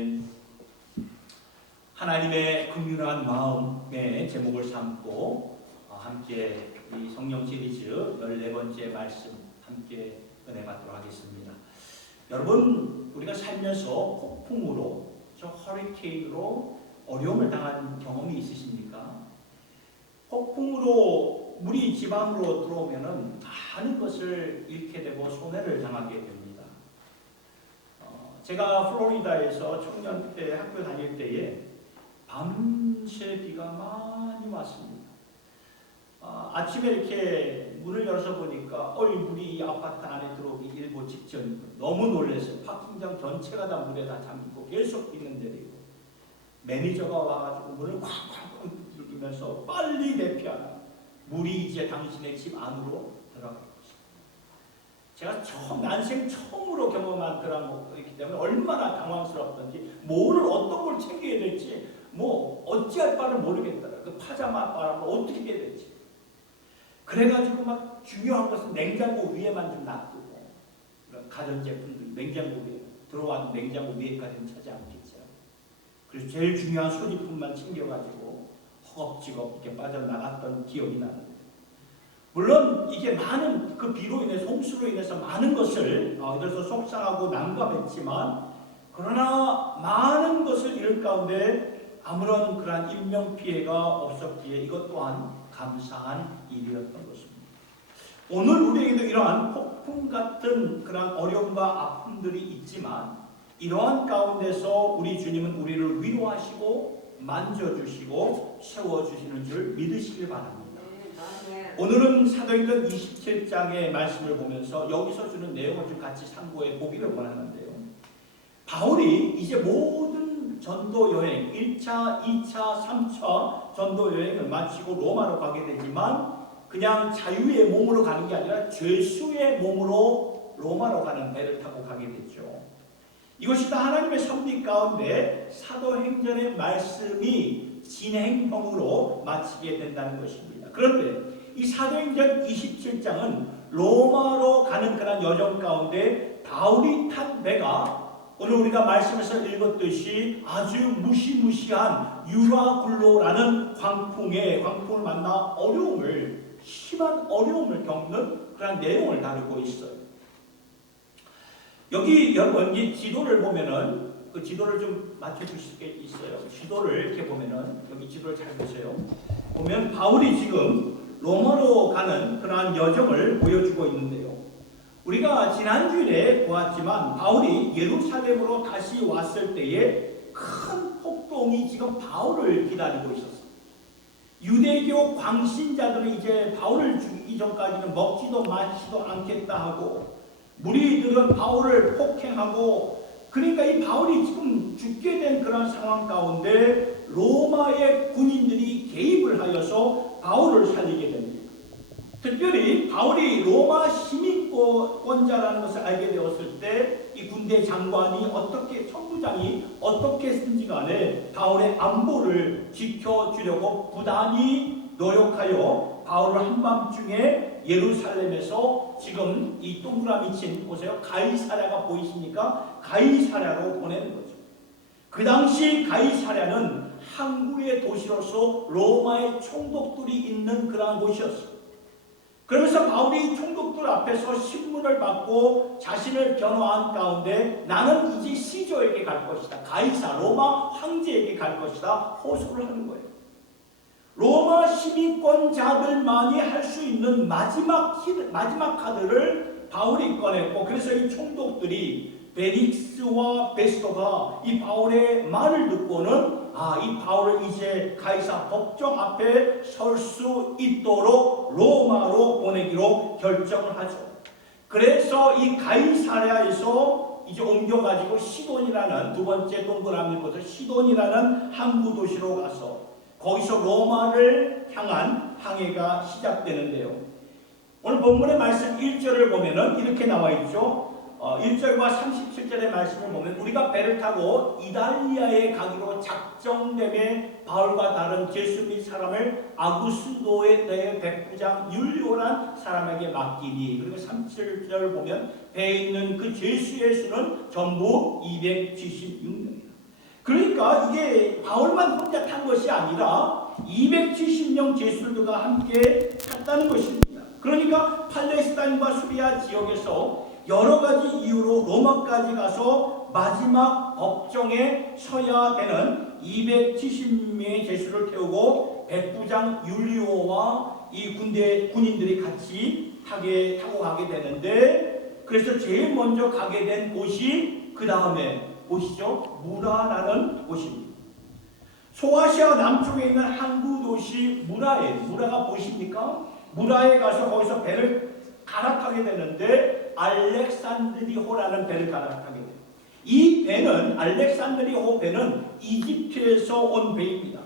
아멘. 하나님의 긍휼한 마음의 제목을 삼고 함께 이 성령 시리즈 14번째 말씀 함께 은혜 받도록 하겠습니다. 여러분, 우리가 살면서 폭풍으로, 허리케인으로 어려움을 당한 경험이 있으십니까? 폭풍으로 물이 집 안으로 들어오면 많은 것을 잃게 되고 손해를 당하게 됩니다. 제가 플로리다에서 청년 때 학교 다닐 때에 밤새 비가 많이 왔습니다. 아침에 이렇게 문을 열어서 보니까 물이 이 아파트 안에 들어오기 일보 직전. 너무 놀랐어요. 파킹장 전체가 다 물에 다 잠기고 계속 비는 내리고, 매니저가 와가지고 문을 쾅쾅쾅 두드리면서 빨리 대피하라, 물이 이제 당신의 집 안으로 들어가고 있습니다. 제가 난생 처음으로 경험한 그런 것이기 때문에 얼마나 당황스럽던지, 어떤 걸 챙겨야 될지 어찌할 바를 모르겠더라. 그 파자마 바람을 어떻게 해야 될지. 그래가지고 막 중요한 것은 냉장고 위에만 좀 놔두고, 가전제품들 냉장고 위에 들어와도 냉장고 위에까지는 차지 않겠죠. 그래서 제일 중요한 소지품만 챙겨가지고 허겁지겁 이렇게 빠져나갔던 기억이 나는데, 물론 이게 많은 그 비로 인해서, 홍수로 인해서 많은 것을 그래서 속상하고 난감했지만, 그러나 많은 것을 잃을 가운데 아무런 그러한 인명피해가 없었기에 이것 또한 감사한 일이었던 것입니다. 오늘 우리에게도 이러한 폭풍 같은 그런 어려움과 아픔들이 있지만, 이러한 가운데서 우리 주님은 우리를 위로하시고 만져주시고 세워주시는 줄 믿으시길 바랍니다. 오늘은 사도행전 27장의 말씀을 보면서 여기서 주는 내용을 좀 같이 참고해 보기를 원하는데요. 바울이 이제 모든 전도 여행, 1차, 2차, 3차 전도 여행을 마치고 로마로 가게 되지만, 그냥 자유의 몸으로 가는 게 아니라 죄수의 몸으로 로마로 가는 배를 타고 가게 됐죠. 이것이 다 하나님의 섭리 가운데 사도행전의 말씀이 진행형으로 마치게 된다는 것입니다. 그런데 이 사도행전 27장은 로마로 가는 그런 여정 가운데 바울이 탄 배가 오늘 우리가 말씀에서 읽었듯이 아주 무시무시한 유라굴로라는 광풍을 만나 심한 어려움을 겪는 그런 내용을 다루고 있어요. 여기 여러분 이 지도를 보면은, 그 지도를 좀 맞춰주실 게 있어요. 지도를 이렇게 보면은, 여기 지도를 잘 보세요. 보면 바울이 지금 로마로 가는 그러한 여정을 보여주고 있는데요. 우리가 지난주에 보았지만 바울이 예루살렘으로 다시 왔을 때에 큰 폭동이 지금 바울을 기다리고 있었어요. 유대교 광신자들은 이제 바울을 죽이기 전까지는 먹지도 마시지도 않겠다 하고, 무리들은 바울을 폭행하고, 그러니까 이 바울이 지금 죽게 된 그런 상황 가운데 로마의 군인들이 개입을 하여서 바울을 살리게 됩니다. 특별히 바울이 로마 시민권자라는 것을 알게 되었을 때 이 군대 장관이 천부장이 어떻게 했든지 간에 바울의 안보를 지켜주려고 부단히 노력하여 바울을 한밤중에 예루살렘에서 지금 이 동그라미 친 보세요. 가이사랴가 보이십니까? 가이사랴로 보내는 거죠. 그 당시 가이사랴는 항구의 도시로서 로마의 총독들이 있는 그러한 곳이었어요. 그러면서 바울이 총독들 앞에서 신문을 받고 자신을 변호한 가운데 나는 이제 시조에게 갈 것이다, 로마 황제에게 갈 것이다 호소를 하는 거예요. 로마 시민권자들만이 할 수 있는 마지막 카드를 바울이 꺼냈고, 그래서 이 총독들이 베닉스와 베스토가 이 바울의 말을 듣고는 이 바울을 이제 가이사 법정 앞에 설 수 있도록 로마로 보내기로 결정을 하죠. 그래서 이 가이사랴에서 이제 옮겨가지고 시돈이라는, 두 번째 동그라미부터 시돈이라는 항구 도시로 가서 거기서 로마를 향한 항해가 시작되는데요. 오늘 본문의 말씀 1절을 보면은 이렇게 나와 있죠. 1절과 37절의 말씀을 보면 우리가 배를 타고 이달리아에 가기로 작정됨에 바울과 다른 제수 및 사람을 아구스도에 대해 백부장 율리오란 사람에게 맡기니. 그리고 37절을 보면 배에 있는 그 제수의 수는 전부 276명이다. 그러니까 이게 바울만 혼자 탄 것이 아니라 270명 제술들과 함께 탔다는 것입니다. 그러니까 팔레스타인과 수리아 지역에서 여러 가지 이유로 로마까지 가서 마지막 법정에 서야 되는 270명의 제수를 태우고 백부장 율리오와 이 군인들이 같이 타고 가게 되는데, 그래서 제일 먼저 가게 된 곳이 그 다음에 곳이죠. 무라라는 곳입니다. 소아시아 남쪽에 있는 항구 도시 무라에, 무라가 보십니까? 무라에 가서 거기서 배를 갈아타게 되는데 알렉산드리호라는 배를 갈아타게 돼요. 이 배는, 알렉산드리호 배는 이집트에서 온 배입니다.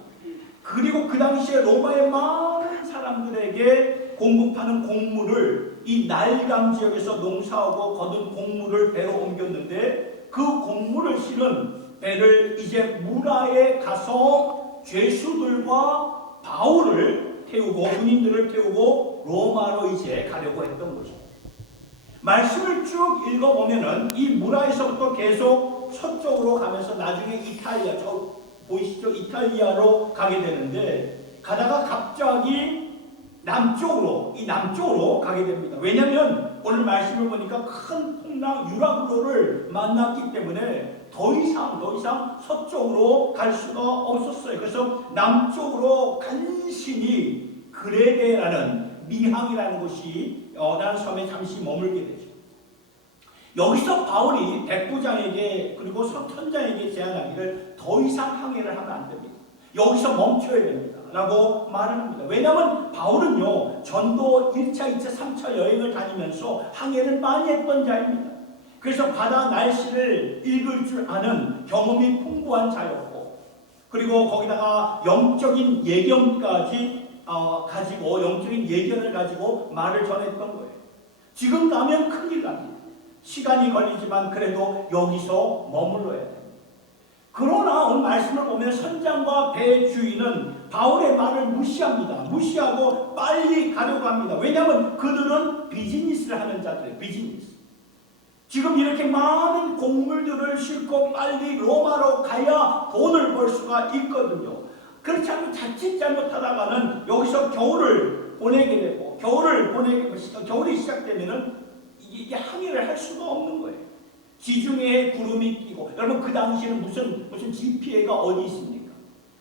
그리고 그 당시에 로마의 많은 사람들에게 공급하는 곡물을 이 나일강 지역에서 농사하고 거둔 곡물을 배로 옮겼는데, 그 곡물을 실은 배를 이제 무라에 가서 죄수들과 바울을 태우고 군인들을 태우고 로마로 이제 가려고 했던 거죠. 말씀을 쭉 읽어보면은 이 무라에서부터 계속 서쪽으로 가면서 나중에 이탈리아, 저 보이시죠? 이탈리아로 가게 되는데, 가다가 갑자기 남쪽으로 가게 됩니다. 왜냐하면 오늘 말씀을 보니까 큰 풍랑 유라굴로를 만났기 때문에 더 이상 서쪽으로 갈 수가 없었어요. 그래서 남쪽으로 간신히 그레데라는 미항이라는 곳이 라는 섬에 잠시 머물게 되죠. 여기서 바울이 백부장에게 그리고 선장에게 제안하기를 더 이상 항해를 하면 안 됩니다. 여기서 멈춰야 됩니다. 라고 말을 합니다. 왜냐하면 바울은요, 전도 1차, 2차, 3차 여행을 다니면서 항해를 많이 했던 자입니다. 그래서 바다 날씨를 읽을 줄 아는 경험이 풍부한 자였고, 그리고 거기다가 영적인 예견까지 가지고, 영적인 예견을 가지고 말을 전했던 거예요. 지금 가면 큰일 납니다. 시간이 걸리지만 그래도 여기서 머물러야 됩니다. 그러나 오늘 말씀을 보면 선장과 배 주인은 바울의 말을 무시합니다. 무시하고 빨리 가려고 합니다. 왜냐하면 그들은 비즈니스를 하는 자들이에요. 비즈니스. 지금 이렇게 많은 곡물들을 싣고 빨리 로마로 가야 돈을 벌 수가 있거든요. 그렇지 않으면 자칫 잘못하다가는 여기서 겨울을 보내게 되고, 겨울이 시작되면은 이게 항해를 할 수가 없는 거예요. 지중해에 구름이 끼고, 여러분 그 당시에는 무슨 GPA가 어디 있습니까?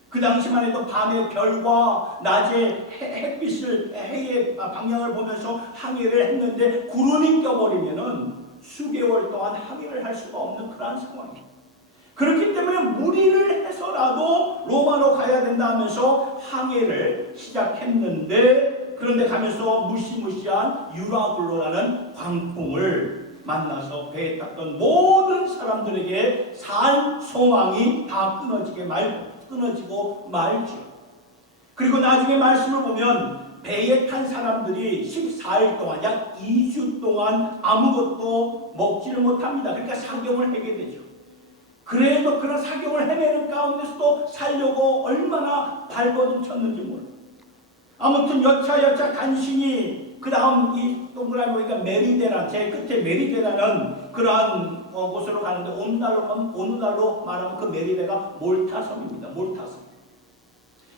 그 당시만 해도 밤에 별과 낮에 해의 방향을 보면서 항해를 했는데, 구름이 껴버리면은 수개월 동안 항해를 할 수가 없는 그런 상황이에요. 그렇기 때문에 무리를 해서라도 로마로 가야 된다 하면서 항해를 시작했는데, 그런데 가면서 무시무시한 유라굴로라는 광풍을 만나서 배에 탔던 모든 사람들에게 산 소망이 다 끊어지고 말죠. 그리고 나중에 말씀을 보면 배에 탄 사람들이 14일 동안, 약 2주 동안 아무것도 먹지를 못합니다. 그러니까 사경을 하게 되죠. 그래도 그런 사경을 헤매는 가운데서도 살려고 얼마나 발버둥 쳤는지 몰라요. 아무튼 여차 간신히 그 다음 이 동그라미 보니까 메리데라, 제 끝에 메리데라는 그러한 곳으로 가는데, 오늘날로 말하면 그 메리데가 몰타섬입니다. 몰타섬.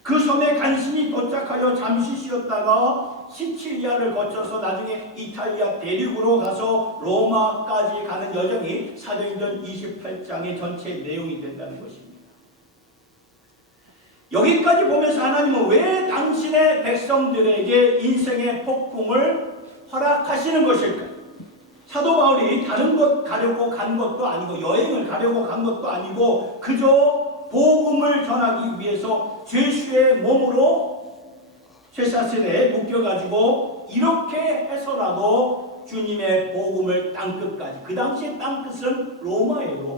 그 섬에 간신히 도착하여 잠시 쉬었다가 시칠리아를 거쳐서 나중에 이탈리아 대륙으로 가서 로마까지 가는 여정이 사도행전 28장의 전체 내용이 된다는 것입니다. 여기까지 보면서 하나님은 왜 당신의 백성들에게 인생의 폭풍을 허락하시는 것일까요? 사도 바울이 다른 곳 가려고 간 것도 아니고, 여행을 가려고 간 것도 아니고, 그저 복음을 전하기 위해서 죄수의 몸으로 쇠사슬에 묶여가지고 이렇게 해서라도 주님의 복음을 땅끝까지, 그 당시의 땅끝은 로마예요.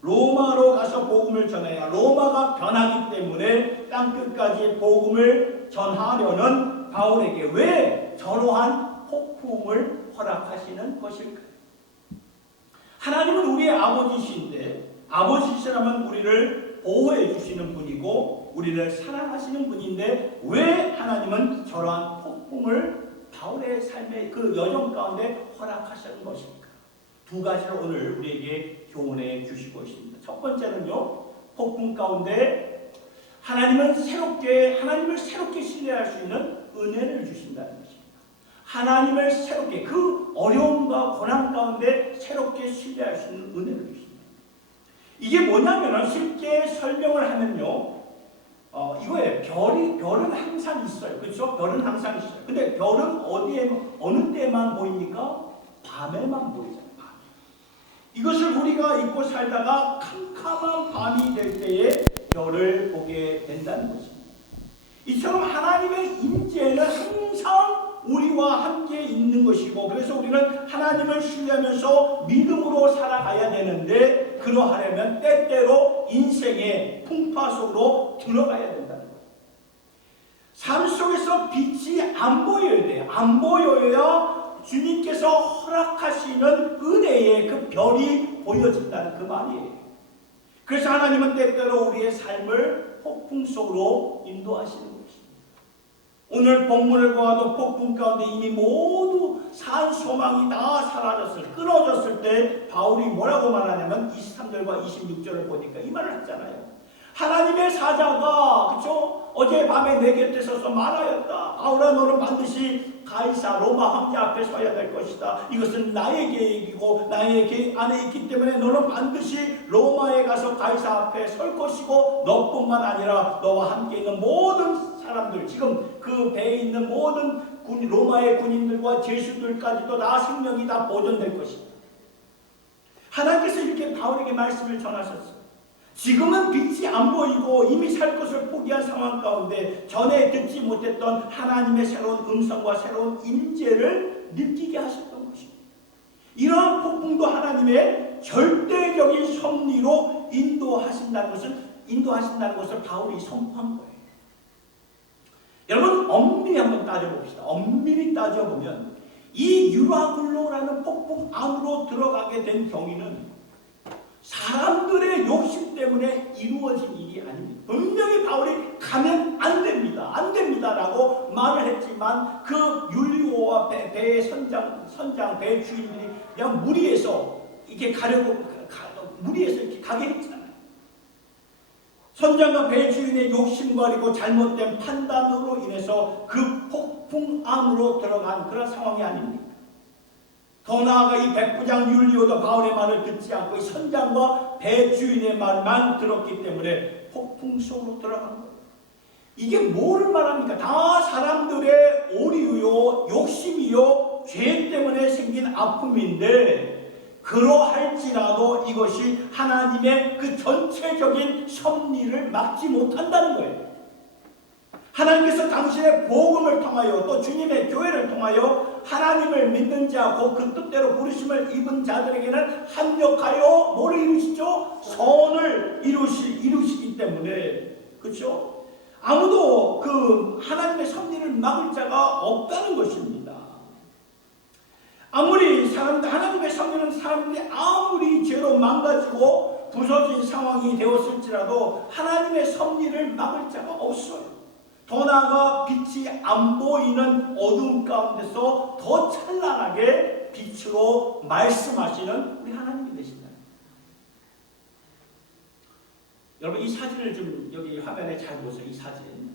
로마로 가서 복음을 전해야 로마가 변하기 때문에 땅끝까지 복음을 전하려는 바울에게 왜 저러한 폭풍을 허락하시는 것일까요? 하나님은 우리의 아버지신데, 아버지시라면 우리를 보호해 주시는 분이고 우리를 사랑하시는 분인데, 왜 하나님은 저러한 폭풍을 바울의 삶의 그 여정 가운데 허락하시는 것입니까? 두 가지를 오늘 우리에게 교훈해 주시고 있습니다. 첫 번째는요, 폭풍 가운데 하나님을 새롭게 신뢰할 수 있는 은혜를 주신다는 것입니다. 하나님을 새롭게 그 어려움과 고난 가운데 새롭게 신뢰할 수 있는 은혜를 주십니다. 이게 뭐냐면은 쉽게 설명을 하면요, 이거예요. 별은 항상 있어요. 그렇죠? 별은 항상 있어요. 근데 별은 어느 때만 보입니까? 밤에만 보이잖아요. 밤. 이것을 우리가 잊고 살다가 캄캄한 밤이 될 때에 별을 보게 된다는 것입니다. 이처럼 하나님의 임재는 항상 우리와 함께 있는 것이고, 그래서 우리는 하나님을 신뢰하면서 믿음으로 살아가야 되는데, 그러하려면 때때로 인생의 풍파 속으로 들어가야 된다는 거예요. 삶 속에서 빛이 안 보여야 돼요. 안 보여야 주님께서 허락하시는 은혜의 그 별이 보여진다는 그 말이에요. 그래서 하나님은 때때로 우리의 삶을 폭풍 속으로 인도하시는 것입니다. 오늘 본문을 보아도 폭풍 가운데 이미 모두 산 소망이 다 끊어졌을 때 바울이 뭐라고 말하냐면 23절과 26절을 보니까 이 말을 하잖아요. 하나님의 사자가 그렇죠? 어젯밤에 내 곁에 서서 말하였다. 바울아, 너는 반드시 가이사 로마 황제 앞에 서야 될 것이다. 이것은 나의 계획이고 나의 계획 안에 있기 때문에 너는 반드시 로마에 가서 가이사 앞에 설 것이고, 너뿐만 아니라 너와 함께 있는 모든 사람들, 지금 그 배에 있는 모든 로마의 군인들과 제수들까지도 다 생명이 다 보존될 것이다. 하나님께서 이렇게 바울에게 말씀을 전하셨어요. 지금은 빛이 안 보이고 이미 살 것을 포기한 상황 가운데 전에 듣지 못했던 하나님의 새로운 음성과 새로운 임재를 느끼게 하셨던 것입니다. 이러한 폭풍도 하나님의 절대적인 섭리로 인도하신다는 것을 바울이 선포한 거예요. 여러분, 엄밀히 한번 따져봅시다. 엄밀히 따져보면 이 유라굴로라는 폭풍 안으로 들어가게 된 경위는 사람들의 욕심 때문에 이루어진 일이 아닙니다. 분명히 바울이 가면 안 됩니다 라고 말을 했지만 그 율리오와 배의 선장 배 주인들이 그냥 무리해서 이렇게 무리해서 이렇게 가게 했잖아요. 선장과 배 주인의 욕심과 그리고 잘못된 판단으로 인해서 그 폭풍 안으로 들어간 그런 상황이 아닙니까? 더 나아가 이 백부장 율리오도 바울의 말을 듣지 않고 이 선장과 배 주인의 말만 들었기 때문에 폭풍 속으로 들어간 거예요. 이게 뭐를 말합니까? 다 사람들의 오류요, 욕심이요, 죄 때문에 생긴 아픔인데, 그러할지라도 이것이 하나님의 그 전체적인 섭리를 막지 못한다는 거예요. 하나님께서 당신의 복음을 통하여 또 주님의 교회를 통하여 하나님을 믿는 자고 그 뜻대로 부르심을 입은 자들에게는 합력하여 뭐를 이루시죠? 선을 이루시기 때문에, 그렇죠? 아무도 그 하나님의 섭리를 막을 자가 없다는 것입니다. 아무리 하나님의 섭리는 사람들이 아무리 죄로 망가지고 부서진 상황이 되었을지라도 하나님의 섭리를 막을 자가 없어요. 더 나아가 빛이 안 보이는 어두움 가운데서 더 찬란하게 빛으로 말씀하시는 우리 하나님이 되신다. 여러분, 이 사진을 좀 여기 화면에 잘 보세요. 이 사진.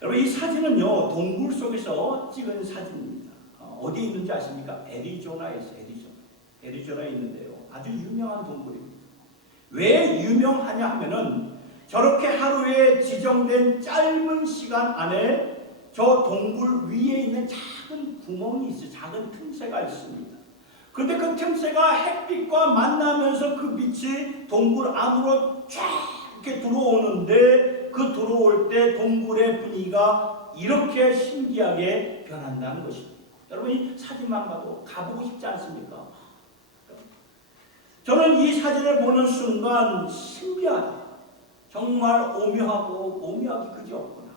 여러분, 이 사진은요, 동굴 속에서 찍은 사진입니다. 어디에 있는지 아십니까? 애리조나에 있어요. 애리조나에 있는데요, 아주 유명한 동굴입니다. 왜 유명하냐 하면은 저렇게 하루에 지정된 짧은 시간 안에 저 동굴 위에 있는 작은 구멍이 있어요. 작은 틈새가 있습니다. 그런데 그 틈새가 햇빛과 만나면서 그 빛이 동굴 안으로 쫙 이렇게 들어오는데, 그 들어올 때 동굴의 분위기가 이렇게 신기하게 변한다는 것입니다. 여러분, 이 사진만 봐도 가보고 싶지 않습니까? 저는 이 사진을 보는 순간 신기하다. 정말 오묘하기 그지없구나.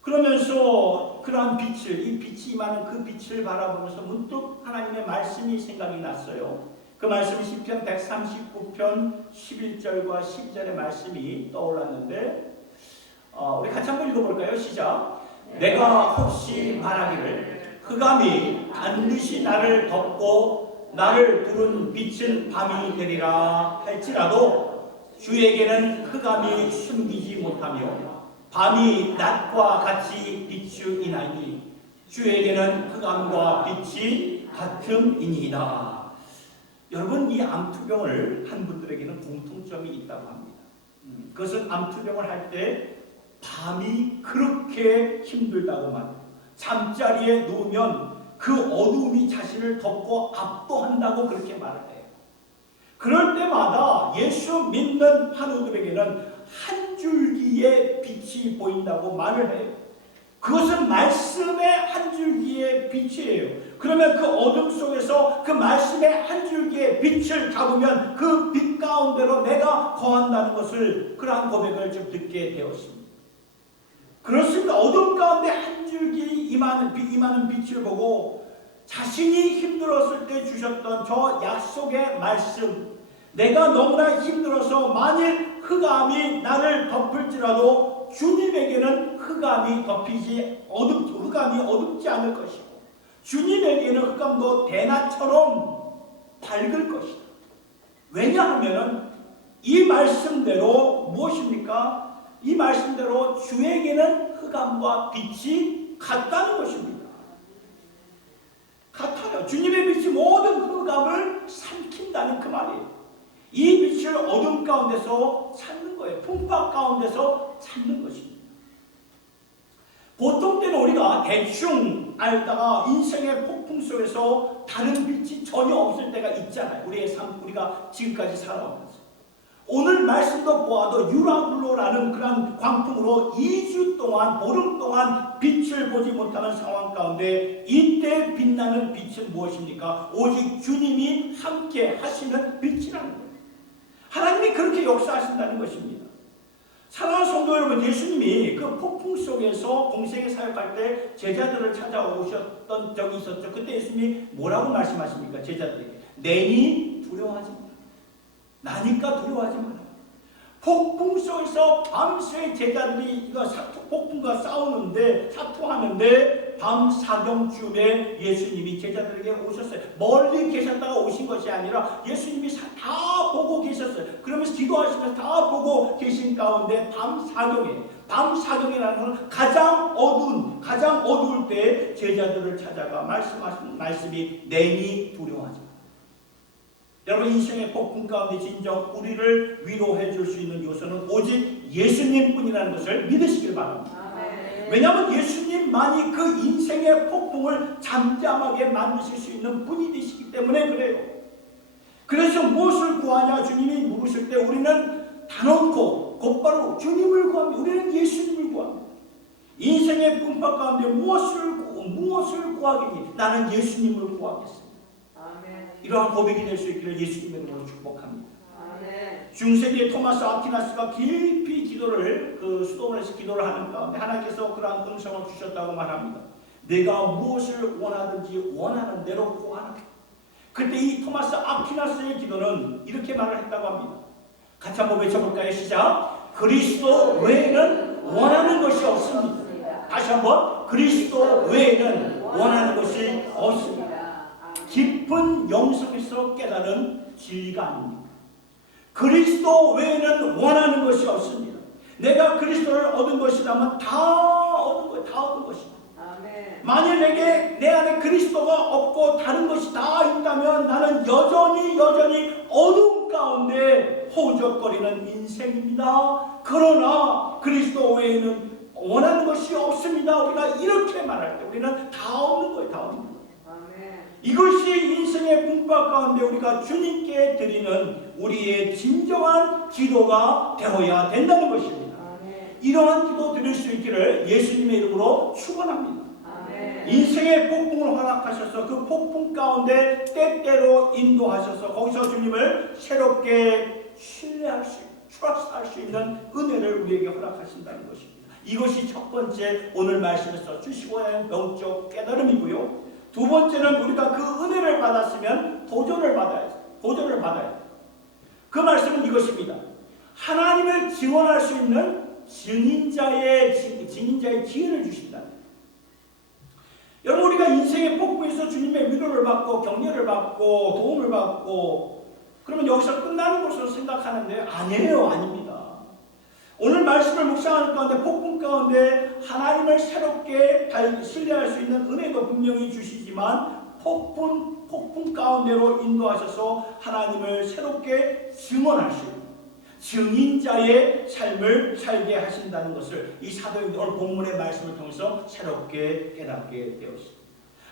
그러면서 그러한 이 빛이 임하는 그 빛을 바라보면서 문득 하나님의 말씀이 생각이 났어요. 그 말씀이 시편 139편 11절과 12절의 말씀이 떠올랐는데, 우리 같이 한번 읽어볼까요? 시작. 내가 혹시 말하기를 흑암이 반드시 나를 덮고 나를 부른 빛은 밤이 되리라 할지라도 주에게는 흑암이 숨기지 못하며 밤이 낮과 같이 비추이나니 주에게는 흑암과 빛이 같음이니이다. 여러분, 이 암투병을 한 분들에게는 공통점이 있다고 합니다. 그것은 암투병을 할 때 밤이 그렇게 힘들다고 말합니다. 잠자리에 누우면 그 어둠이 자신을 덮고 압도한다고 그렇게 말을 해요. 그럴 때마다 예수 믿는 환우들에게는 한 줄기의 빛이 보인다고 말을 해요. 그것은 말씀의 한 줄기의 빛이에요. 그러면 그 어둠 속에서 그 말씀의 한 줄기의 빛을 잡으면 그 빛 가운데로 내가 거한다는 것을, 그러한 고백을 좀 듣게 되었습니다. 그렇습니다. 어둠 가운데 한 줄기 임하는 빛을 보고 자신이 힘들었을 때 주셨던 저 약속의 말씀, 내가 너무나 힘들어서 만일 흑암이 나를 덮을지라도 주님에게는 흑암이 어둡지 않을 것이고 주님에게는 흑암도 대낮처럼 밝을 것이다. 왜냐하면 이 말씀대로 무엇입니까? 이 말씀대로 주에게는 흑암과 빛이 같다는 것입니다. 같아요. 주님의 빛이 모든 흑암을 삼킨다는 그 말이에요. 이 빛을 어둠 가운데서 찾는 거예요. 풍파 가운데서 찾는 것입니다. 보통 때는 우리가 대충 알다가 인생의 폭풍 속에서 다른 빛이 전혀 없을 때가 있잖아요. 우리의 삶, 우리가 지금까지 살아오면서. 오늘 말씀도 보아도 유라굴로라는 그런 광풍으로 2주 동안, 보름 동안 빛을 보지 못하는 상황 가운데 이때 빛나는 빛은 무엇입니까? 오직 주님이 함께 하시는 빛이라는 거예요. 하나님이 그렇게 역사하신다는 것입니다. 사랑하는 성도 여러분, 예수님이 그 폭풍 속에서 공생의 사역할 때 제자들을 찾아오셨던 적이 있었죠. 그때 예수님이 뭐라고 말씀하십니까? 제자들에게 내니 두려워하지 마라. 나니까 두려워하지 마라. 폭풍 속에서 밤새 제자들이 폭풍과 싸우는데, 사투하는데 밤 사경쯤에 예수님이 제자들에게 오셨어요. 멀리 계셨다가 오신 것이 아니라 예수님이 다 보고 계셨어요. 그러면서 기도하시면서 다 보고 계신 가운데 밤 사경이라는 것은 가장 어두울 때 제자들을 찾아가 말씀하신 말씀이 내니 두려워하지 마라. 여러분, 인생의 폭풍 가운데 진정 우리를 위로해 줄 수 있는 요소는 오직 예수님뿐이라는 것을 믿으시길 바랍니다. 왜냐하면 예수님만이 그 인생의 폭풍을 잠잠하게 만드실 수 있는 분이 되시기 때문에 그래요. 그래서 무엇을 구하냐 주님이 물으실 때 우리는 단언코 곧바로 주님을 구합니다. 우리는 예수님을 구합니다. 인생의 풍파 가운데 무엇을 구하겠니? 나는 예수님을 구하겠습니다. 이러한 고백이 될 수 있기를 예수님의 이름으로 축복합니다. 중세기의 토마스 아퀴나스가 깊이 기도를 수도원에서 기도를 하는 가운데 하나님께서 그러한 음성을 주셨다고 말합니다. 내가 무엇을 원하든지 원하는 대로 구하라. 그때 이 토마스 아퀴나스의 기도는 이렇게 말을 했다고 합니다. 같이 한번 외쳐볼까요? 시작. 그리스도 외에는 원하는 것이 없습니다. 다시 한번, 그리스도 외에는 원하는 것이 없습니다. 깊은 영성에서 깨달은 진리가 아닙니다. 그리스도 외에는 원하는 것이 없습니다. 내가 그리스도를 얻은 것이라면 다 얻은 거예요. 다 얻은 것이다. 만일 내 안에 그리스도가 없고 다른 것이 다 있다면 나는 여전히 어둠 가운데 허우적거리는 인생입니다. 그러나 그리스도 외에는 원하는 것이 없습니다. 우리가 이렇게 말할 때 우리는 다 얻는 거예요. 다 얻는 거예요. 이것이 인생의 풍파 가운데 우리가 주님께 드리는 우리의 진정한 기도가 되어야 된다는 것입니다. 이러한 기도 드릴 수 있기를 예수님의 이름으로 축원합니다. 인생의 폭풍을 허락하셔서 그 폭풍 가운데 때때로 인도하셔서 거기서 주님을 새롭게 신뢰할 수 있는, 트러스트할 수 있는 은혜를 우리에게 허락하신다는 것입니다. 이것이 첫 번째 오늘 말씀에서 주시고야 하는 영적 깨달음이고요. 두 번째는 우리가 그 은혜를 받았으면 도전을 받아야 돼요. 그 말씀은 이것입니다. 하나님을 증언할 수 있는 증인자의 기회를 주신다. 여러분, 우리가 인생 인생의 폭풍에서 주님의 위로를 받고 격려를 받고 도움을 받고 그러면 여기서 끝나는 것으로 생각하는데 아니에요. 아닙니다. 오늘 말씀을 묵상하는 가운데 폭풍 가운데 하나님을 새롭게 신뢰할 수 있는 은혜도 분명히 주시지만 폭풍 가운데로 인도하셔서 하나님을 새롭게 증언할 수 있는 증인자의 삶을 살게 하신다는 것을 이 사도행전 오늘 본문의 말씀을 통해서 새롭게 깨닫게 되었습니다.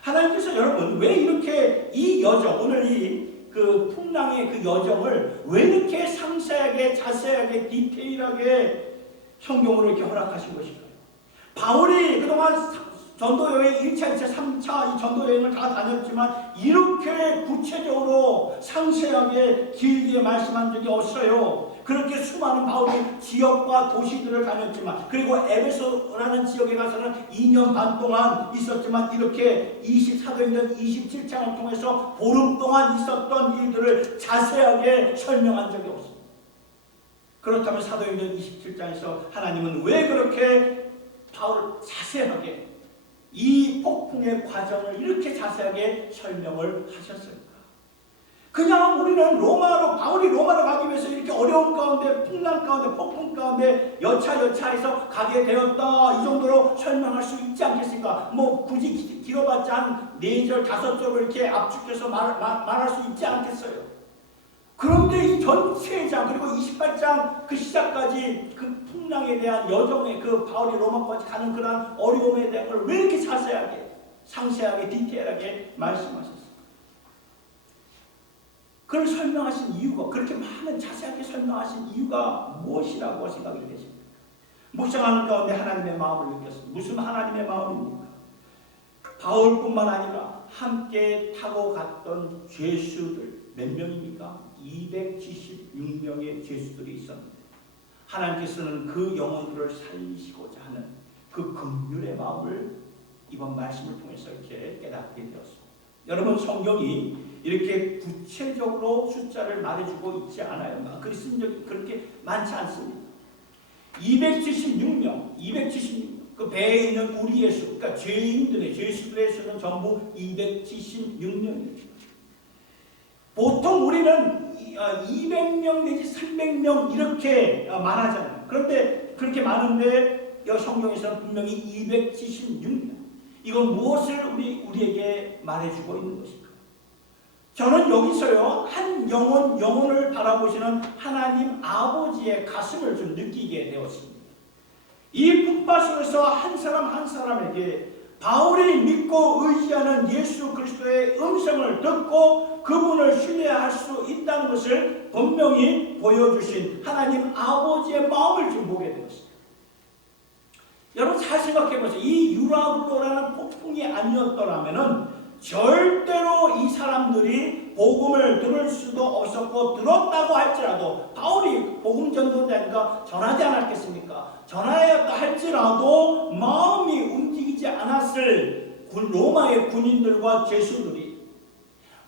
하나님께서 여러분 왜 이렇게 이 여정 오늘 이 그 풍랑의 그 여정을 왜 이렇게 상세하게 자세하게 디테일하게 성경으로 이렇게 허락하신 것일까요? 바울이 그동안 전도 여행 1차, 2차, 3차 이 전도 여행을 다 다녔지만 이렇게 구체적으로 상세하게 길게 말씀한 적이 없어요. 그렇게 수많은 바울이 지역과 도시들을 다녔지만 그리고 에베소라는 지역에 가서는 2년 반 동안 있었지만 이렇게 24도행전 27장을 통해서 보름 동안 있었던 일들을 자세하게 설명한 적이 없습니다. 그렇다면 사도행전 27장에서 하나님은 왜 그렇게 바울을 자세하게 이 폭풍의 과정을 이렇게 자세하게 설명을 하셨을까? 그냥 우리는 바울이 로마로 가기 위해서 이렇게 어려운 가운데, 풍랑 가운데, 폭풍 가운데 여차여차해서 가게 되었다. 이 정도로 설명할 수 있지 않겠습니까? 뭐 굳이 길어봤자 한 4절, 5절로 이렇게 압축해서 말할 수 있지 않겠어요? 그런데 이 전체장 그리고 28장 그 시작까지 그 풍랑에 대한 여정의 그 바울이 로마까지 가는 그런 어려움에 대한 걸 왜 이렇게 자세하게, 상세하게, 디테일하게 말씀하셨어요? 그걸 설명하신 이유가 그렇게 많은 자세하게 설명하신 이유가 무엇이라고 생각이 되십니까? 묵상하는 가운데 하나님의 마음을 느꼈습니다. 무슨 하나님의 마음입니까? 바울뿐만 아니라 함께 타고 갔던 죄수들 몇 명입니까? 276명의 죄수들이 있었는데 하나님께서는 그 영혼들을 살리시고자 하는 그 긍휼의 마음을 이번 말씀을 통해서 이렇게 깨닫게 되었습니다. 여러분 성경이 이렇게 구체적으로 숫자를 말해주고 있지 않아요. 글이 쓴 적이 그렇게 많지 않습니다. 276명 그 배에 있는 우리의 수 그러니까 죄수들의 수는 전부 276명입니다. 보통 우리는 200명 내지 300명 이렇게 말하잖아요. 그런데 그렇게 많은데 성경에서는 분명히 276명. 이건 무엇을 우리에게 말해주고 있는 것일까? 저는 여기서요 한 영혼을 바라보시는 하나님 아버지의 가슴을 좀 느끼게 되었습니다. 이 풍파 속에서 한 사람 한 사람에게 바울이 믿고 의지하는 예수 그리스도의 음성을 듣고 그분을 신뢰할 수 있다는 것을 분명히 보여주신 하나님 아버지의 마음을 좀 보게 되었습니다. 여러분 잘 생각해보세요. 이 유라굴로라는 폭풍이 아니었더라면 절대로 이 사람들이 복음을 들을 수도 없었고 들었다고 할지라도 바울이 복음 전도자니까 전하지 않았겠습니까? 전하였다 할지라도 마음이 움직이지 않았을 로마의 군인들과 죄수들이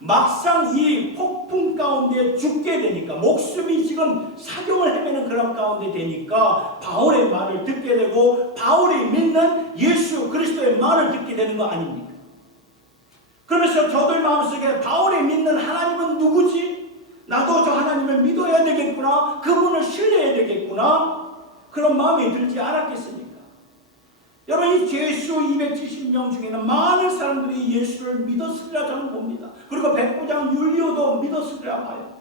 막상 이 폭풍 가운데 죽게 되니까 목숨이 지금 사경을 헤매는 그런 가운데 되니까 바울의 말을 듣게 되고 바울이 믿는 예수 그리스도의 말을 듣게 되는 거 아닙니까? 그러면서 저들 마음속에 바울이 믿는 하나님은 누구지? 나도 저 하나님을 믿어야 되겠구나. 그분을 신뢰해야 되겠구나. 그런 마음이 들지 않았겠습니까? 여러분 이 죄수 270명 중에는 많은 사람들이 예수를 믿었으리라 저는 봅니다. 그리고 백부장 율리오도 믿었으리라 봐요.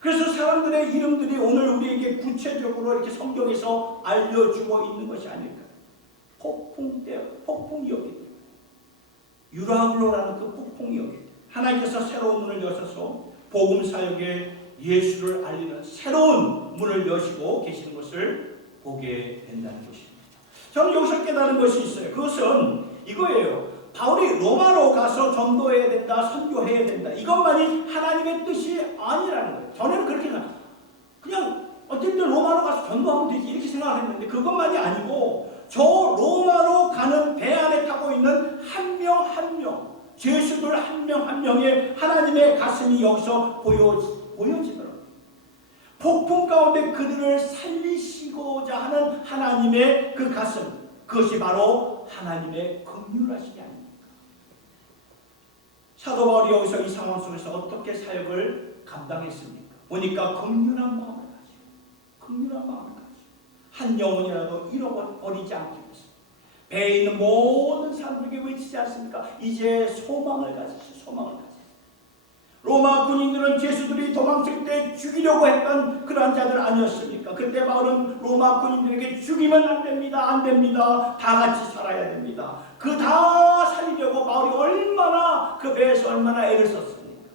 그래서 사람들의 이름들이 오늘 우리에게 구체적으로 이렇게 성경에서 알려주고 있는 것이 아닐까요? 폭풍이었기 때문에 유라굴로라는 그 폭풍이었기 때문에 하나님께서 새로운 문을 여셔서 복음 사역에 예수를 알리는 새로운 문을 여시고 계시는 것을 보게 된다는 것입니다. 저는 여기서 깨달은 것이 있어요. 그것은 이거예요. 바울이 로마로 가서 전도해야 된다, 선교해야 된다. 이것만이 하나님의 뜻이 아니라는 거예요. 전에는 그렇게 그냥 어쨌든 로마로 가서 전도하면 되지 이렇게 생각했는데 그것만이 아니고 저 로마로 가는 배 안에 타고 있는 한 명 한 명, 죄수들 한 명 한 명의 하나님의 가슴이 여기서 보여지더라고요. 폭풍 가운데 그들을 살리시고자 하는 하나님의 그 가슴, 그것이 바로 하나님의 긍휼하심이 아닙니까? 사도 바울이 여기서 이 상황 속에서 어떻게 사역을 감당했습니까? 보니까 긍휼한 마음을 가지고, 긍휼한 마음을 가지고 한 영혼이라도 잃어버리지 않기 위해서 배에 있는 모든 사람들에게 외치지 않습니까? 이제 소망을 가지시오. 소망을 가지시오. 로마 군인들은 죄수들이 도망칠 때 죽이려고 했던 그러한 자들 아니었습니까? 그때 바울은 로마 군인들에게 죽이면 안 됩니다. 안 됩니다. 다 같이 살아야 됩니다. 그 다 살리려고 바울이 얼마나 그 배에서 얼마나 애를 썼습니까?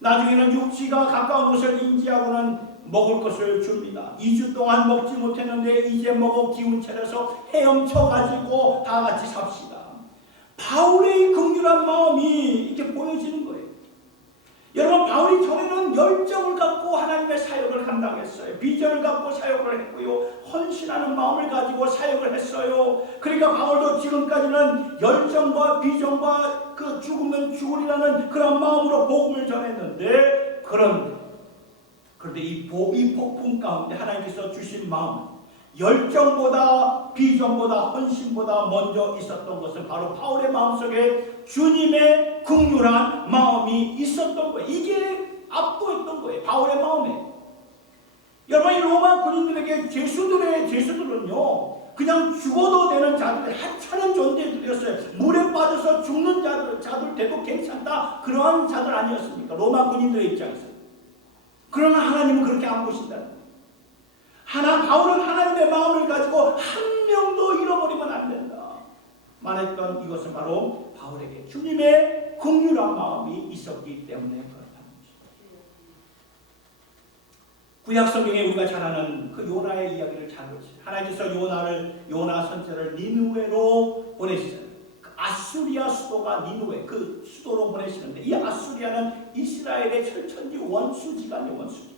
나중에는 육지가 가까운 곳을 인지하고는 먹을 것을 줍니다. 2주 동안 먹지 못했는데 이제 먹어 기운 차려서 헤엄쳐 가지고 다 같이 삽시다. 바울의 긍휼한 마음이 이렇게 보여지는 거예요. 여러분, 바울이 전에는 열정을 갖고 하나님의 사역을 감당했어요. 비전을 갖고 사역을 했고요. 헌신하는 마음을 가지고 사역을 했어요. 그러니까 바울도 지금까지는 열정과 비전과 그 죽으면 죽으리라는 그런 마음으로 복음을 전했는데, 그런데 이 폭풍 가운데 하나님께서 주신 마음, 열정보다 비전보다 헌신보다 먼저 있었던 것은 바로 바울의 마음속에 주님의 긍휼한 마음이 있었던 거예요. 이게 압도했던 거예요. 바울의 마음에. 여러분, 이 로마 군인들에게 죄수들은요 그냥 죽어도 되는 자들, 하찮은 존재들이었어요. 물에 빠져서 죽는 자들 돼도 괜찮다, 그러한 자들 아니었습니까? 로마 군인들의 입장에서. 그러나 하나님은 그렇게 안 보신다는 거예요. 바울은 하나님의 마음을 가지고 한 명도 잃어버리면 안 된다 말했던 이것은 바로 바울에게 주님의 긍휼한 마음이 있었기 때문에 그렇다는 것입니다. 구약 성경에 우리가 잘 아는 그 요나의 이야기를 잘 보시죠. 하나님께서 요나 선지자를 니느웨로 보내시잖아요. 그 아수리아 수도가 니느웨, 그 수도로 보내시는데, 이 아수리아는 이스라엘의 철천지 원수지가 아니에요. 원수지.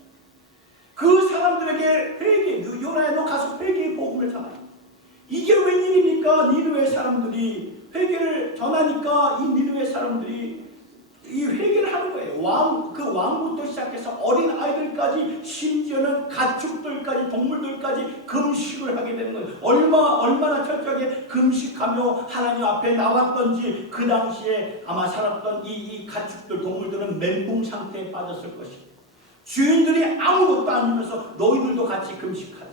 그 사람들에게 요나야 너 가서 회개의 복음을 전하라. 이게 웬일입니까? 니느웨 사람들이 회개를 전하니까 이 니느웨 사람들이 이 회개를 하는 거예요. 그 왕부터 시작해서 어린 아이들까지, 심지어는 가축들까지, 동물들까지 금식을 하게 되는 거예요. 얼마나 철저하게 금식하며 하나님 앞에 나왔던지, 그 당시에 아마 살았던 이 가축들, 동물들은 멘붕 상태에 빠졌을 것이고, 주인들이 아무것도 안 주면서 너희들도 같이 금식하라.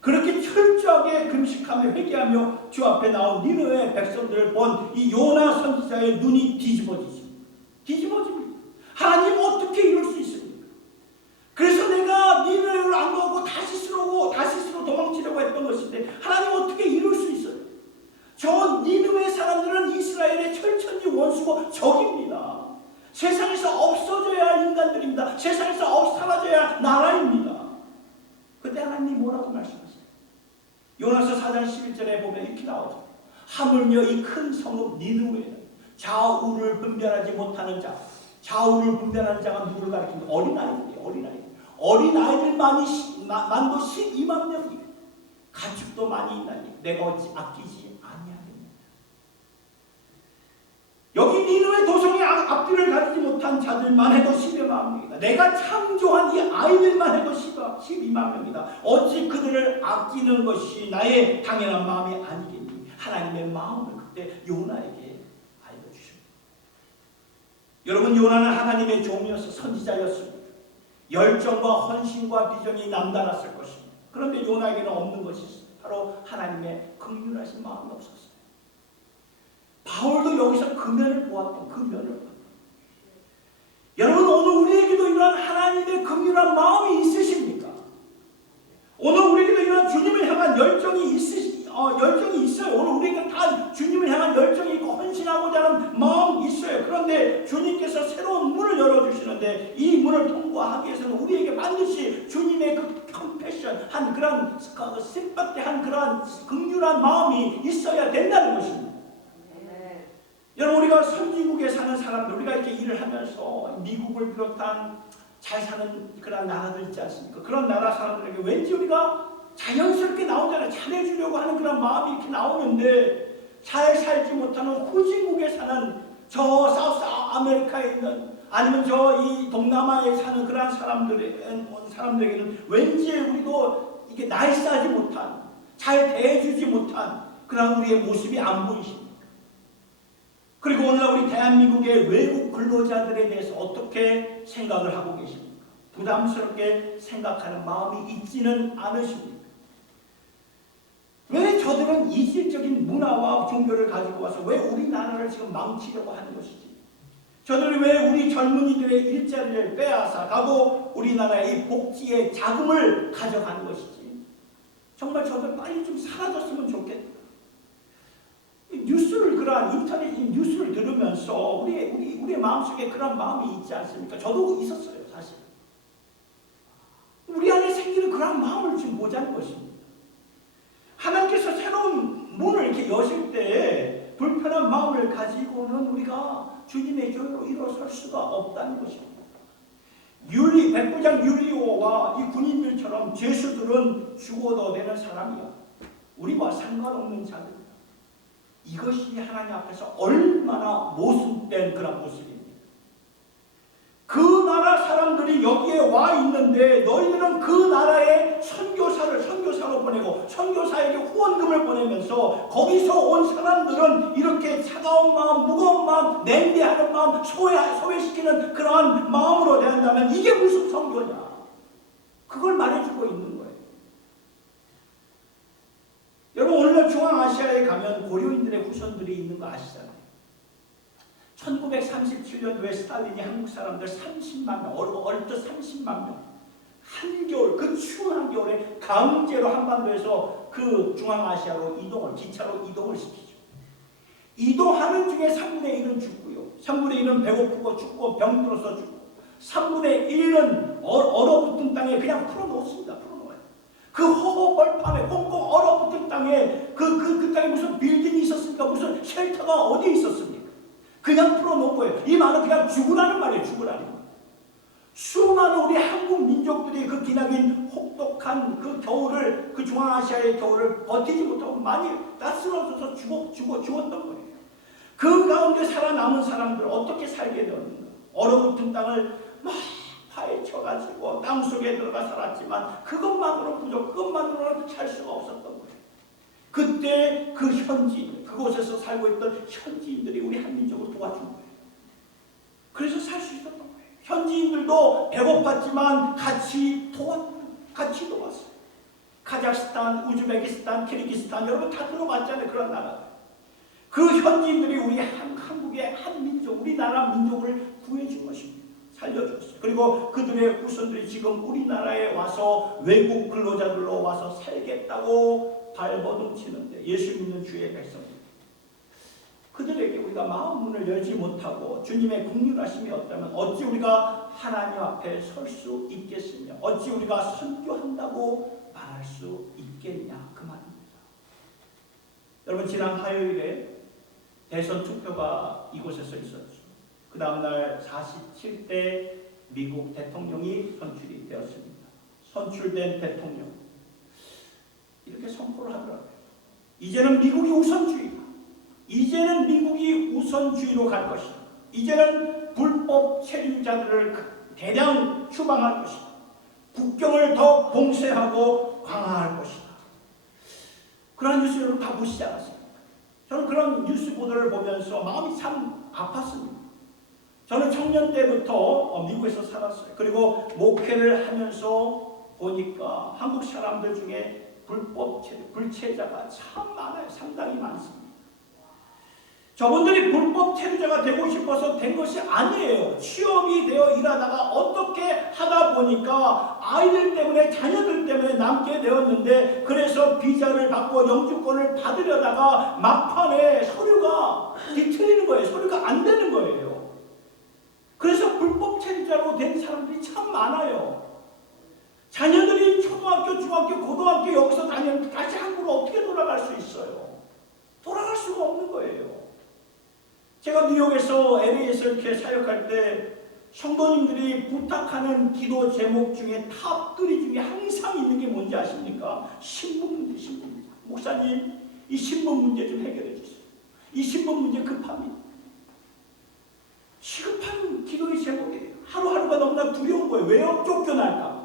그렇게 철저하게 금식하며 회개하며 주 앞에 나온 니느웨 백성들을 본 이 요나 선지자의 눈이 뒤집어집니다. 하나님 어떻게 이럴 수 있습니까? 그래서 내가 니느웨를 안 가고 다시스로 도망치려고 했던 것인데 하나님 어떻게 이럴 수 있어요? 저 니느웨 사람들은 이스라엘의 철천지 원수고 적입니다. 세상에서 없어져야 할 인간들입니다. 세상에서 사라져야 할 나라입니다. 그때 하나님이 뭐라고 말씀하세요? 요나서 4장 11절에 보면 이렇게 나오죠. 하물며 이 큰 성읍 니느웨는 좌우를 분별하지 못하는 자. 좌우를 분별하는 자가 누구를 가리킵니까? 어린아이들이에요. 어린아이들만도 12만 명이에요. 가축도 많이 있나니 내가 어찌 아끼지 아니하겠느냐. 여기 니느웨 도성의 앞뒤를 가리지 못한 자들만 해도 10여만 명이다. 내가 창조한 이 아이들만 해도 12만 명이다. 어찌 그들을 아끼는 것이 나의 당연한 마음이 아니겠니? 하나님의 마음을 그때 요나에게 알려주십니다. 여러분, 요나는 하나님의 종이어서 선지자였습니다. 열정과 헌신과 비전이 남달랐을 것입니다. 그런데 요나에게는 없는 것이 있어요. 바로 하나님의 긍휼하신 마음이 없었어요. 바울도 여기서 그 면을 보았던 그 면을 보았던. 여러분, 오늘 우리에게도 이러한 하나님의 긍휼한 마음이 있으십니까? 오늘 우리에게도 이러한 주님을 향한 열정이 있어요. 오늘 우리가 다 주님을 향한 열정이 있고 헌신하고자 하는 마음이 있어요. 그런데 주님께서 새로운 문을 열어주시는데 이 문을 통과하기 위해서는 우리에게 반드시 주님의 그 컴패션 한 그런 심박한 그런 긍휼한 마음이 있어야 된다는 것입니다. 여러분, 우리가 선진국에 사는 사람들, 우리가 이렇게 일을 하면서 미국을 비롯한 잘 사는 그런 나라들 있지 않습니까? 그런 나라 사람들에게 왠지 우리가 자연스럽게 나오잖아요. 잘해주려고 하는 그런 마음이 이렇게 나오는데, 잘 살지 못하는 후진국에 사는 저 사우스 아메리카에 있는, 아니면 저 이 동남아에 사는 그런 사람들에게는 왠지 우리도 이게 나이스하지 못한, 잘 대해주지 못한 그런 우리의 모습이 안 보이십니다. 그리고 오늘날 우리 대한민국의 외국 근로자들에 대해서 어떻게 생각을 하고 계십니까? 부담스럽게 생각하는 마음이 있지는 않으십니까? 왜 저들은 이질적인 문화와 종교를 가지고 와서 왜 우리나라를 지금 망치려고 하는 것이지? 저들이 왜 우리 젊은이들의 일자리를 빼앗아 가고 우리나라의 이 복지의 자금을 가져가는 것이지? 정말 저들 빨리 좀 사라졌으면 좋겠다. 뉴스를 그러한 인터넷 뉴스를 들으면서 우리의 마음속에 그런 마음이 있지 않습니까? 저도 있었어요, 사실. 우리 안에 생기는 그런 마음을 지금 보자는 것입니다. 하나님께서 새로운 문을 이렇게 여실 때 불편한 마음을 가지고는 우리가 주님의 교회로 일어설 수가 없다는 것입니다. 백부장 율리오와 이 군인들처럼 죄수들은 죽어도 되는 사람이요, 우리와 상관없는 자들. 이것이 하나님 앞에서 얼마나 모순된 그런 모습입니다. 그 나라 사람들이 여기에 와 있는데 너희들은 그 나라에 선교사로 보내고 선교사에게 후원금을 보내면서 거기서 온 사람들은 이렇게 차가운 마음, 무거운 마음, 냉대하는 마음, 소외시키는 그러한 마음으로 대한다면 이게 무슨 선교냐? 그걸 말해주고 있는 거예요. 여러분, 오늘날 중앙아시아에 가면 고려인들의 후손들이 있는 거 아시잖아요. 1937년도에 스탈린이 한국 사람들 30만 명, 어렵듯 30만 명, 한겨울, 그 추운 한겨울에 강제로 한반도에서 그 중앙아시아로 기차로 이동을 시키죠. 이동하는 중에 3분의 1은 죽고요. 3분의 1은 배고프고 죽고 병들어서 죽고, 3분의 1은 얼어붙은 땅에 그냥 풀어놓습니다. 그 허허벌판에 꽁꽁 얼어붙은 땅에 그 땅에 무슨 빌딩이 있었습니까? 무슨 쉘터가 어디 있었습니까? 그냥 풀어놓은 거예요. 이 말은 그냥 죽으라는 말이에요. 죽으라는 말. 수많은 우리 한국 민족들이 그 기나긴 혹독한 그 겨울을, 그 중앙아시아의 겨울을 버티지 못하고 많이 따스러워서 죽었던 거예요. 그 가운데 살아남은 사람들 어떻게 살게 되었는가? 얼어붙은 땅을 막 파헤쳐가지고 땅 속에 들어가 살았지만 그것만으로는 살 수가 없었던 거예요. 그때 그 현지인, 그곳에서 살고 있던 현지인들이 우리 한민족을 도와준 거예요. 그래서 살 수 있었던 거예요. 현지인들도 배고팠지만 같이 도왔어요. 카자흐스탄, 우즈베키스탄, 키르기스탄, 여러분 다 들어봤잖아요. 그런 나라. 그 현지인들이 우리 한국의 한민족, 우리나라 민족을 구해준 것입니다. 살려줬어요. 그리고 그들의 후손들이 지금 우리나라에 와서 외국 근로자들로 와서 살겠다고 발버둥치는데, 예수 믿는 주의 백성들, 그들에게 우리가 마음 문을 열지 못하고 주님의 긍휼하심이 없다면 어찌 우리가 하나님 앞에 설 수 있겠으며 어찌 우리가 선교한다고 말할 수 있겠냐, 그 말입니다. 여러분, 지난 화요일에 대선 투표가 이곳에서 있었죠. 그 다음날 47대 미국 대통령이 선출이 되었습니다. 선출된 대통령, 이렇게 선포를 하더라고요. 이제는 미국이 우선주의로 갈 것이다. 이제는 불법 체류자들을 대량 추방할 것이다. 국경을 더 봉쇄하고 강화할 것이다. 그런 뉴스 여러분 다 보시지 않았습니까? 저는 그런 뉴스 보도를 보면서 마음이 참 아팠습니다. 저는 청년 때부터 미국에서 살았어요. 그리고 목회를 하면서 보니까 한국 사람들 중에 불체자가 참 많아요. 상당히 많습니다. 저분들이 불법 체류자가 되고 싶어서 된 것이 아니에요. 취업이 되어 일하다가 어떻게 하다 보니까 아이들 때문에, 자녀들 때문에 남게 되었는데, 그래서 비자를 받고 영주권을 받으려다가 막판에 서류가 뒤틀리는 거예요. 서류가 안 되는 거예요. 그래서 불법 체류자로 된 사람들이 참 많아요. 자녀들이 초등학교, 중학교, 고등학교 여기서 다니면 다시 한국으로 어떻게 돌아갈 수 있어요? 돌아갈 수가 없는 거예요. 제가 뉴욕에서, LA에서 이렇게 사역할 때 성도님들이 부탁하는 기도 제목 중에 탑3 중에 항상 있는 게 뭔지 아십니까? 신분 문제입니다. 목사님, 이 신분 문제 좀 해결해 주세요. 이 신분 문제 급합니다. 시급한 기도의 제목이에요. 하루하루가 너무나 두려운 거예요. 왜요? 쫓겨날까?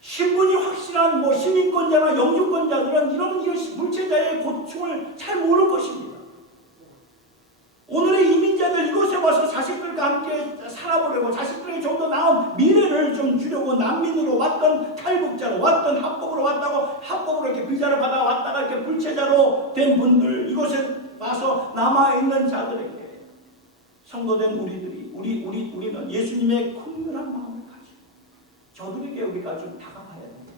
신분이 확실한 시민권자나 영주권자들은 이런 물체자의 고충을 잘 모를 것입니다. 오늘의 이민자들 이곳에 와서 자식들과 함께 살아보려고, 자식들에게 좀 더 나은 미래를 좀 주려고 난민으로 왔던, 탈북자로 왔던, 합법으로 왔다고 합법으로 이렇게 비자를 받아 왔다가 이렇게 불체자로 된 분들, 이곳에 와서 남아있는 자들에게 성도된 우리는 예수님의 긍휼한 마음을 가지고 저들에게 우리가 좀 다가가야 됩니다.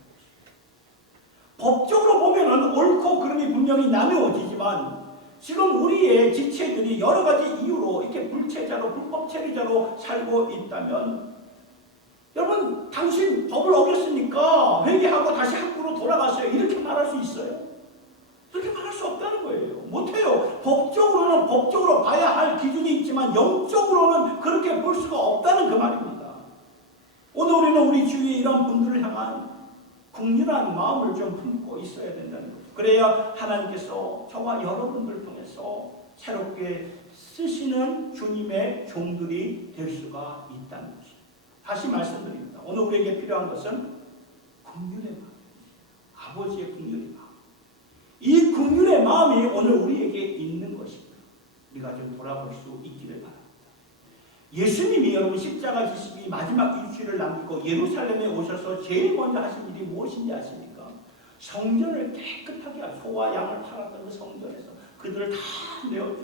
법적으로 보면은 옳고 그름이 분명히 나누어지지만 지금 우리의 지체들이 여러 가지 이유로 이렇게 불체자로, 불법 체류자로 살고 있다면, 여러분, 당신 법을 어겼으니까 회개하고 다시 학교로 돌아가세요, 이렇게 말할 수 있어요? 그렇게 말할 수 없다는 거예요. 못해요. 법적으로는 법적으로 봐야 할 기준이 있지만 영적으로는 그렇게 볼 수가 없다는 그 말입니다. 오늘 우리는 우리 주위에 이런 분들을 향한 긍휼한 마음을 좀 품고 있어야 된다는 거죠. 그래야 하나님께서 저와 여러분들 통해서 새롭게 쓰시는 주님의 종들이 될 수가 있다는 것입니다. 다시 말씀드립니다. 오늘 우리에게 필요한 것은 긍휼의 마음입니다. 아버지의 긍휼의 마음. 이 긍휼의 마음이 오늘 우리에게 있는 것입니다. 우리가 좀 돌아볼 수 있기를 바랍니다. 예수님이 여러분 십자가 지시기 마지막 일주일을 남기고 예루살렘에 오셔서 제일 먼저 하신 일이 무엇인지 아십니까? 성전을 깨끗하게 하고, 소와 양을 팔았던 그 성전에서 그들을 다 내어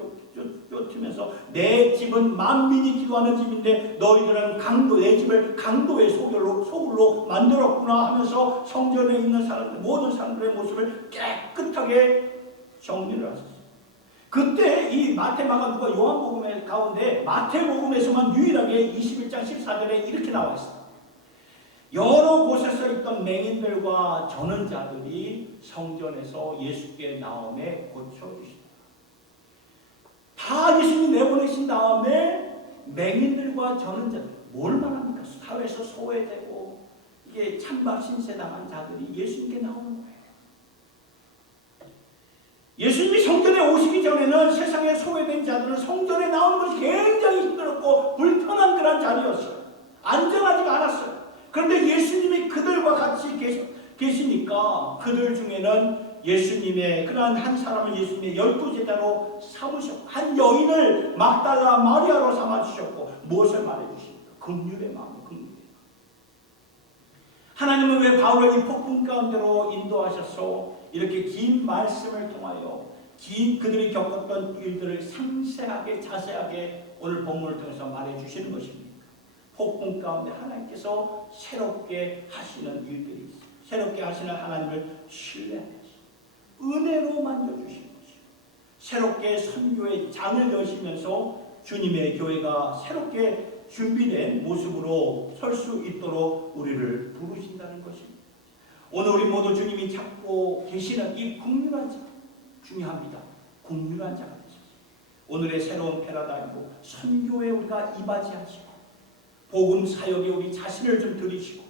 쫓으면서 내 집은 만민이 기도하는 집인데 너희들은 내 집을 강도의 소굴로 만들었구나 하면서 성전에 있는 사람들, 모든 사람들의 모습을 깨끗하게 정리를 하셨어요. 그때 이 마태, 마가, 누가, 요한복음 가운데 마태복음에서만 유일하게 21장 14절에 이렇게 나와 있습니다. 여러 곳에서 있던 맹인들과 전원자들이 성전에서 예수께 나오매 고쳐주신다. 다 예수님이 내보내신 다음에 맹인들과 전원자들, 뭘 말합니까? 사회에서 소외되고 이게 찬밥 신세당한 자들이 예수님께 나오는 거예요. 예수님이 성전에 오시기 전에는 세상에 소외된 자들은 성전에 나오는 것이 굉장히 힘들었고 불편한 그런 자리였어요. 안전하지가 않았어요. 그런데 예수님이 그들과 같이 계시니까 그들 중에는 예수님의 그러한 한 사람을 예수님의 12제자로 삼으셨고, 한 여인을 막달라 마리아로 삼아주셨고, 무엇을 말해주십니까? 긍휼의 마음, 긍휼의 마음. 하나님은 왜 바울을 이 폭풍 가운데로 인도하셔서 이렇게 긴 말씀을 통하여 그들이 겪었던 일들을 상세하게 자세하게 오늘 본문을 통해서 말해주시는 것입니다. 폭풍 가운데 하나님께서 새롭게 하시는 일들이 있어요. 새롭게 하시는 하나님을 신뢰하는 은혜로 만져주시는 것이요. 새롭게 선교의 장을 여시면서 주님의 교회가 새롭게 준비된 모습으로 설 수 있도록 우리를 부르신다는 것입니다. 오늘 우리 모두 주님이 찾고 계시는 이 긍휼한 자, 중요합니다. 긍휼한 자가 되소서. 오늘의 새로운 패러다임으로 선교에 우리가 이바지하시고 복음 사역에 우리 자신을 좀 들이시고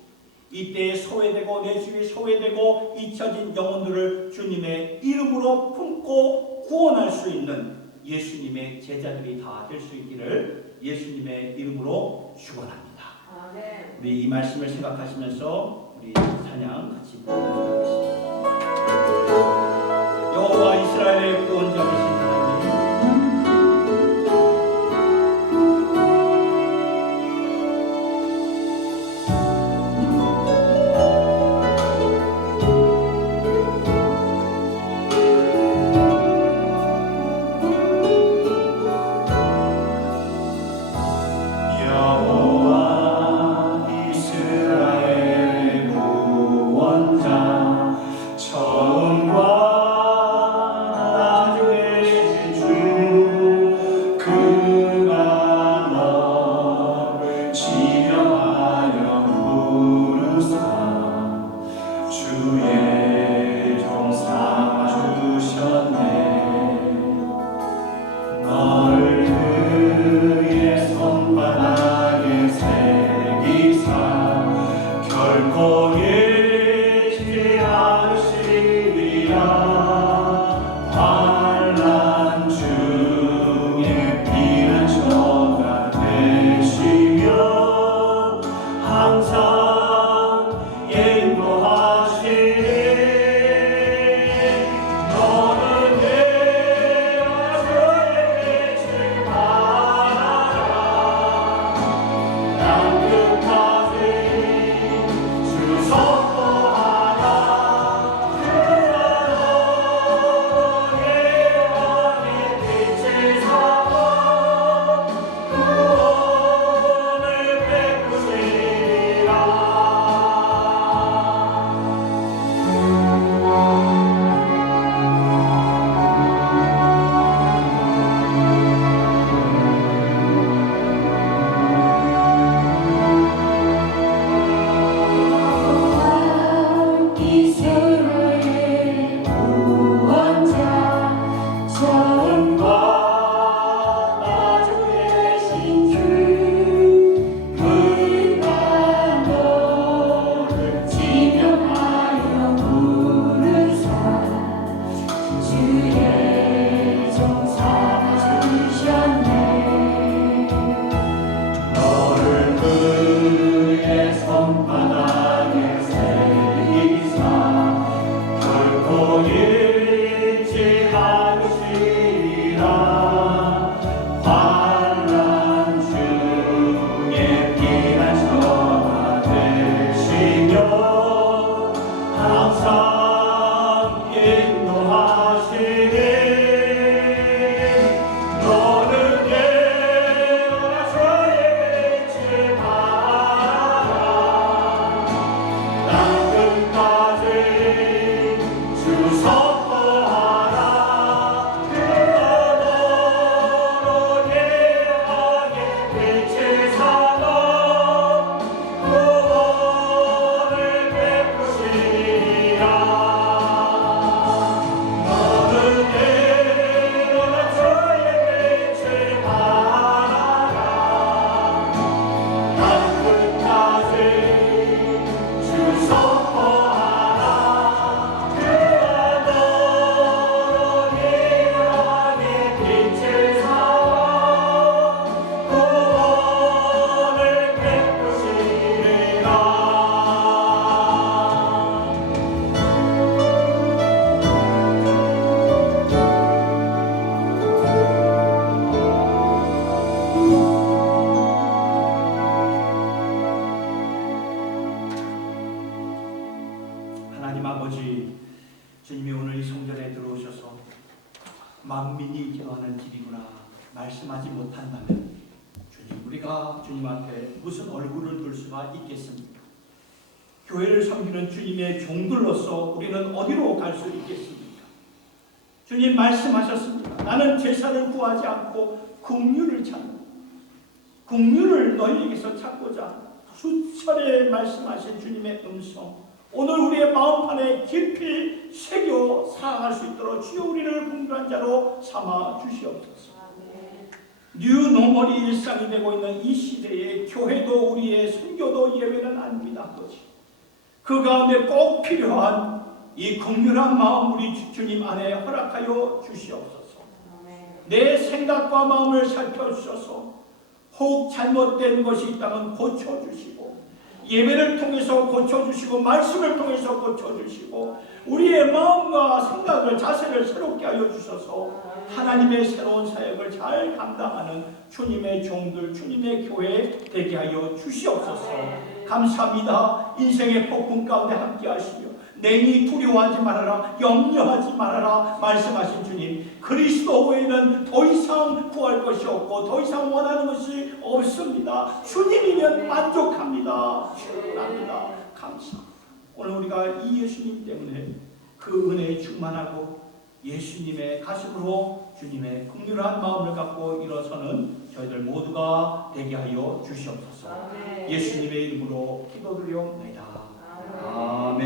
이때에 소외되고 내 주위에 소외되고 잊혀진 영혼들을 주님의 이름으로 품고 구원할 수 있는 예수님의 제자들이 다 될 수 있기를 예수님의 이름으로 축원합니다. 우리 이 말씀을 생각하시면서 우리 찬양 같이 부르도록 하겠습니다. 여호와 이스라엘의 구원자 되신 하나님, 손바닥에 새기사 결코 잃지 않으시리라. 환난 중에 피난처가 되시며 항상 인도하시니 너는 예언한 저의 빛을 바라. 땅 끝까지 주 선포하라. 그러므로 예언의 빛을 사도 구원을 베푸시리라. 너는 예언한 저의 빛을 바라라. 땅 끝까지 주 선포하라. 그러므로 예언의 빛을 사와 구원을 베푸시리라. 하나님 아버지, 주님이 오늘 이 성전에 들어오셔서 만민이 기도하는 길이구나 말씀하지 못한다면 주님, 우리가 주님 앞에 무슨 얼굴을 둘 수가 있겠습니까? 교회를 섬기는 주님의 종들로서 우리는 어디로 갈 수 있겠습니까? 주님 말씀하셨습니다. 나는 제사를 구하지 않고 긍휼을 찾는, 긍휼을 너희에게서 찾고자 수차례 말씀하신 주님의 음성, 오늘 우리의 마음판에 깊이 새겨 살아갈 수 있도록 주여 우리를 긍휼한 자로 삼아 주시옵소서. 뉴노멀이 일상이 되고 있는 이 시대에 교회도 우리의 선교도 예외는 아닙니다. 아버지, 그 가운데 꼭 필요한 이 긍휼한 마음 우리 주님 안에 허락하여 주시옵소서. 내 생각과 마음을 살펴주셔서 혹 잘못된 것이 있다면 고쳐주시고, 예배를 통해서 고쳐주시고, 말씀을 통해서 고쳐주시고, 우리의 마음과 생각을, 자세를 새롭게 하여 주셔서 하나님의 새로운 사역을 잘 감당하는 주님의 종들, 주님의 교회 되게 하여 주시옵소서. 감사합니다. 인생의 폭풍 가운데 함께 하시며 내니 두려워하지 말아라, 염려하지 말아라 말씀하신 주님, 그리스도 외에는 더 이상 구할 것이 없고 더 이상 원하는 것이 없습니다. 주님이면 만족합니다. 충분합니다. 감사합니다. 오늘 우리가 이 예수님 때문에 그 은혜에 충만하고 예수님의 가슴으로 주님의 긍휼한 마음을 갖고 일어서는 저희들 모두가 되게 하여 주시옵소서. 예수님의 이름으로 기도드리옵나이다. 아멘.